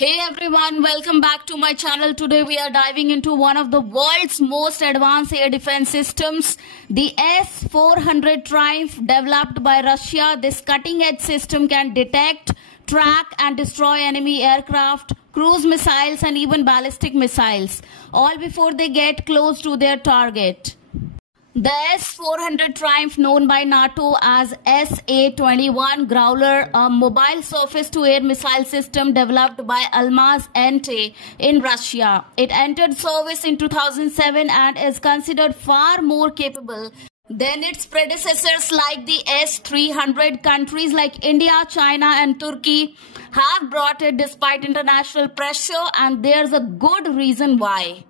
Hey everyone, welcome back to my channel. Today we are diving into one of the world's most advanced air defense systems, the S-400 Triumph, developed by Russia. This cutting-edge system can detect, track and destroy enemy aircraft, cruise missiles and even ballistic missiles, all before they get close to their target. The S-400 Triumph, known by NATO as SA-21 Growler, a mobile surface-to-air missile system developed by Almaz-Antey in Russia. It entered service in 2007 and is considered far more capable than its predecessors like the S-300. Countries like India, China and Turkey have brought it despite international pressure, and there's a good reason why.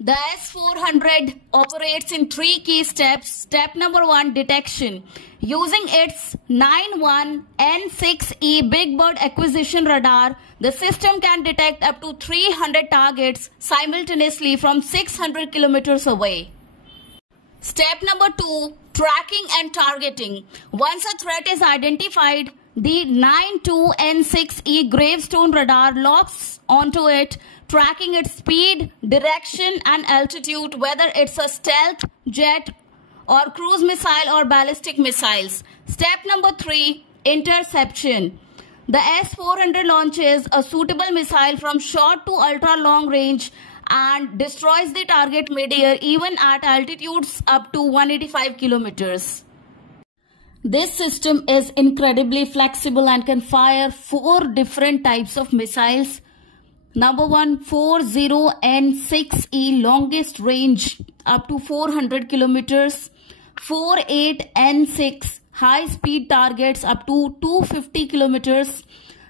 The S-400 operates in three key steps. Step number 1, detection. Using its 91N6E Big Bird acquisition radar, the system can detect up to 300 targets simultaneously from 600 kilometers away. Step number 2, tracking and targeting. Once a threat is identified, the 92N6E Gravestone radar locks onto it, tracking its speed, direction and altitude, whether it's a stealth jet or cruise missile or ballistic missiles. Step number 3, interception. The S-400 launches a suitable missile from short to ultra long range and destroys the target mid-air, even at altitudes up to 185 kilometers. This system is incredibly flexible and can fire 4 different types of missiles. Number 1, 40N6E, longest range up to 400 kilometers. 48N6, high speed targets up to 250 kilometers.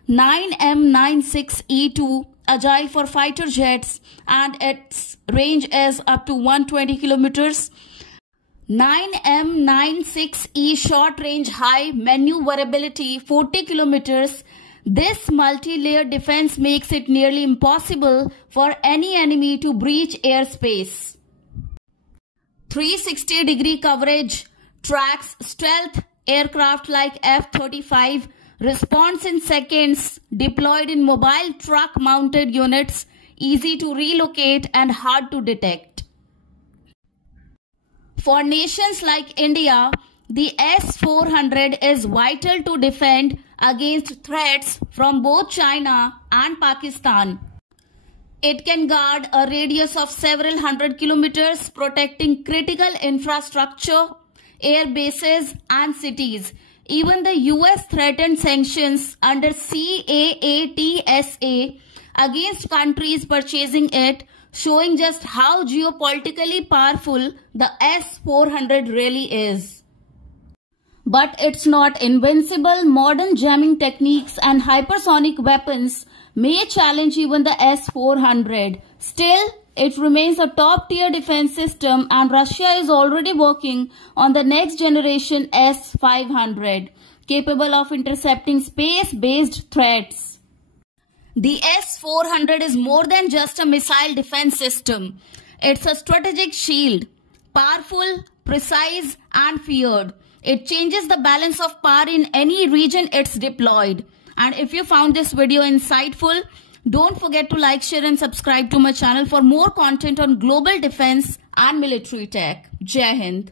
9M96E2, agile for fighter jets, and its range is up to 120 kilometers. 9M96E, short range, high maneuverability, 40 kilometers. This multi-layer defense makes it nearly impossible for any enemy to breach airspace. 360-degree coverage, tracks stealth aircraft like F-35, responds in seconds, deployed in mobile truck-mounted units, easy to relocate and hard to detect. For nations like India, the S-400 is vital to defend against threats from both China and Pakistan. It can guard a radius of several hundred kilometers, protecting critical infrastructure, air bases and cities. Even the US threatened sanctions under CAATSA against countries purchasing it, showing just how geopolitically powerful the S-400 really is. But it's not invincible. Modern jamming techniques and hypersonic weapons may challenge even the S-400. Still, it remains a top-tier defense system, and Russia is already working on the next generation S-500, capable of intercepting space-based threats. The S-400 is more than just a missile defense system. It's a strategic shield, powerful, precise, and feared. It changes the balance of power in any region it's deployed. And if you found this video insightful, don't forget to like, share and subscribe to my channel for more content on global defense and military tech. Jai Hind.